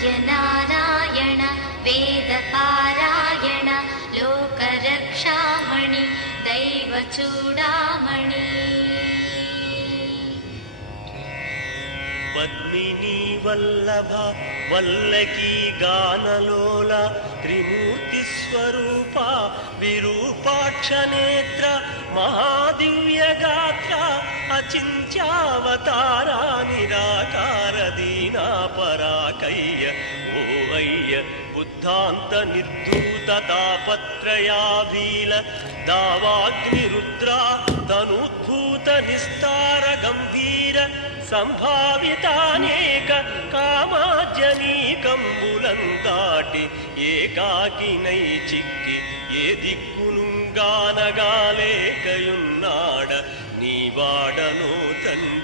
సూర్యనారాయణ వేదపారాయణ లోకరక్షామణి దైవచూడామణి. పద్మిని వల్లభ వల్లకీ గానలోల త్రిమూర్తి స్వరూప విరూపాక్ష నేత్ర మహాదివ్య గాత్ర అచింత్యావతార నిరాకార దీనా పరాకయ్య ఓ అయ్య బుద్ధాంత నిర్ధూత తాపత్రయాభీల దావాగ్నిరుద్ర తనుద్భూత నిస్తార గంభీర సంభావితానేక కామాజనీకంబులం దాటి ఏకాకినై చిక్కి ఏ దిక్కునుగానగాలేకయున్నాడ నీవాడనో తండ్రి.